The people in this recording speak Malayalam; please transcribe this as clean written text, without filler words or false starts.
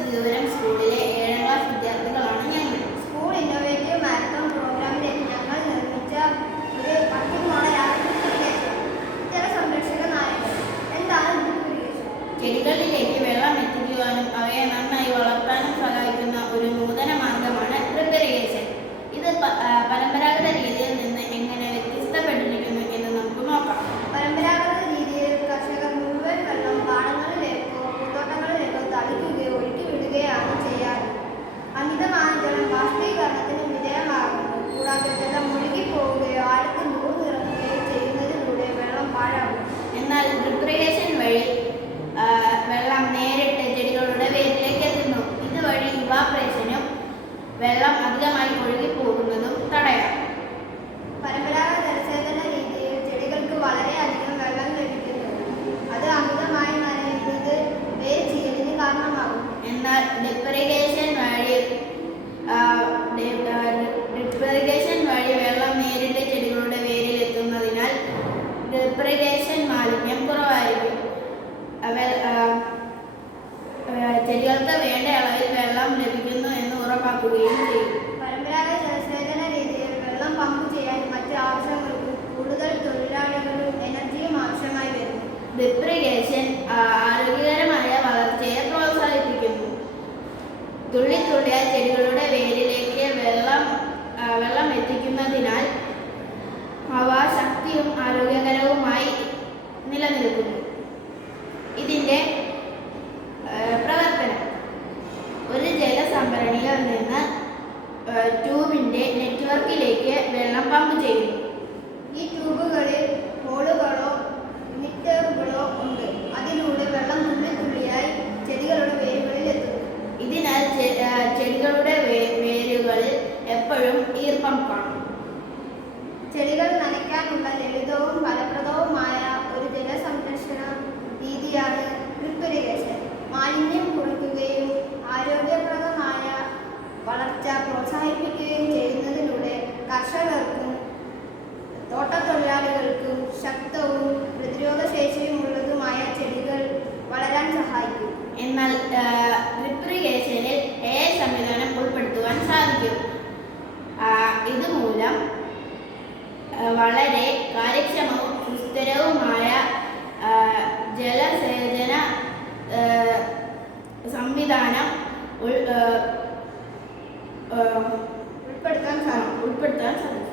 ദൂരം സ്കൂളിലെ 7ാം ക്ലാസ് വിദ്യാർത്ഥികളാണ് ഞങ്ങൾ. സ്കൂൾ ഇന്നോവേറ്റീവ് മാരത്തോൺ പ്രോഗ്രാമിലേക്ക് ഞങ്ങൾ നിർമ്മിച്ച ഒരു 10 മോഡൽ ജലസംരക്ഷക നായകൾ. എന്താണ് ഡ്രിപ്പ് ഇറിഗേഷൻ? ചെടികളിലേക്ക് വെള്ളം എത്തിക്കുവാനും അവയെ നന്നായി വളർത്താനും സഹായിക്കുന്ന ഒരു നൂതന മാർഗമാണ് ഡ്രിപ്പ് ഇറിഗേഷൻ. ഇത് പരമ്പരാഗത രീതിയിൽ നിന്ന് എങ്ങനെ വ്യത്യസ്തപ്പെട്ടിരിക്കുന്നു എന്ന് നമുക്ക് നോക്കാം. പരമ്പരാഗത രീതിയിൽ കർഷകർ മുഴുവൻ വെള്ളം പാടങ്ങളിലേക്കോ പൂന്തോട്ടങ്ങളിലേക്കോ തളിക്കുകയോ ഒഴുക്കിവിടുകയാണ് ചെയ്യാറ്. അമിതമായ ജലം ബാഷ്പീകരണത്തിന് വിധേയമാകുന്നു. കൂടാതെ ജലം ഒഴുകിപ്പോവുകയോ ആഴത്തിൽ ഊർന്നിറങ്ങുകയോ ചെയ്യുന്നതിലൂടെ വെള്ളം പാഴാകും. എന്നാൽ ഡ്രിപ്പ് ഇറിഗേഷൻ വഴി വെള്ളം നേരിട്ട് ചെടികളുടെ വേരിലേക്ക് എത്തുന്നു. ഇതുവഴി ഇവാപറേഷനും വെള്ളം അധികമായി ഒഴുകിപ്പോകുന്നതും തടയാം. പരമ്പരാഗത ജലസേചന രീതിയിൽ ചെടികൾക്ക് വളരെയധികം വെള്ളം ലഭിക്കുന്നു. അത് അമിതമായി നനയുന്നത് വേര് ചീയലിന് കാരണമാകും. എന്നാൽ ഡ്രിപ്പ് ഇറിഗേഷൻ വഴി വെള്ളം നേരിട്ട് ചെടികളുടെ വേരിൽ എത്തുന്നതിനാൽ ഡ്രിപ്പ് ഇറിഗേഷൻ മാലിന്യം കുറവായിരിക്കും. ചെടികൾക്ക് വേണ്ട അളവിൽ വെള്ളം ലഭിക്കുന്നു എന്ന് ഉറപ്പാക്കുകയും ചെയ്യും. പരമ്പരാഗത ജലസേചന രീതിയിൽ വെള്ളം പമ്പ് ചെയ്യാൻ മറ്റ് ആവശ്യങ്ങൾക്കും കൂടുതൽ തൊഴിലാളികളും എനർജിയും ആവശ്യമായി വരുന്നു. ഡ്രിപ്പ് ഇറിഗേഷൻ ആരോഗ്യകരമായ വളർച്ചയെ പ്രോത്സാഹിപ്പിക്കുന്നു. തുള്ളിത്തുള്ളിയായി ചെടികളുടെ വേരിലേക്ക് വെള്ളം എത്തിക്കുന്നതിനാൽ അവ ശക്തിയും ആരോഗ്യകരവുമായി നിലനിൽക്കുന്നു. ഇതിൻ്റെ പ്രവർത്തനം: ഒരു ജലസംഭരണിയിൽ നിന്ന് ട്യൂബിൻ്റെ നെറ്റ്വർക്കിലേക്ക് വെള്ളം പമ്പ് ചെയ്യുന്നു. ഈ ട്യൂബുകളിൽ ഹോളുകളോ ഇമിറ്ററുകളോ ഉണ്ട്. അതിലൂടെ വെള്ളം തുള്ളിത്തുള്ളിയായി ചെടികളുടെ വേരുകളിൽ എത്തുന്നു. ഇതിനാൽ ചെടികളുടെ വേരുകളിൽ എപ്പോഴും ഈർപ്പം കാണും. ചെടികൾ നനയ്ക്കാനുള്ള ലളിതവും ഫലപ്രദവുമായ ഒരു ജലസംരക്ഷണ രീതിയാണ് ഡ്രിപ്പ് ഇറിഗേഷൻ. മാലിന്യം കുറയ്ക്കുകയും ആരോഗ്യപ്രദമായ വളർച്ച പ്രോത്സാഹിപ്പിക്കുകയും ചെയ്യുന്നതിലൂടെ കർഷകർക്കും തോട്ടത്തൊഴിലാളികൾക്കും ശക്തവും പ്രതിരോധശേഷിയുമുള്ളതുമായ ചെടികൾ വളരാൻ സഹായിക്കും. എന്നാൽ ഡ്രിപ്പ് ഇറിഗേഷനിൽ AI സംവിധാനം ഉൾപ്പെടുത്തുവാൻ സാധിക്കും. ഇതുമൂലം വളരെ കാര്യക്ഷമവും സുസ്ഥിരവുമായ ജലസേചന സംവിധാനം ഉൾപ്പെടുത്താൻ സാധിക്കും.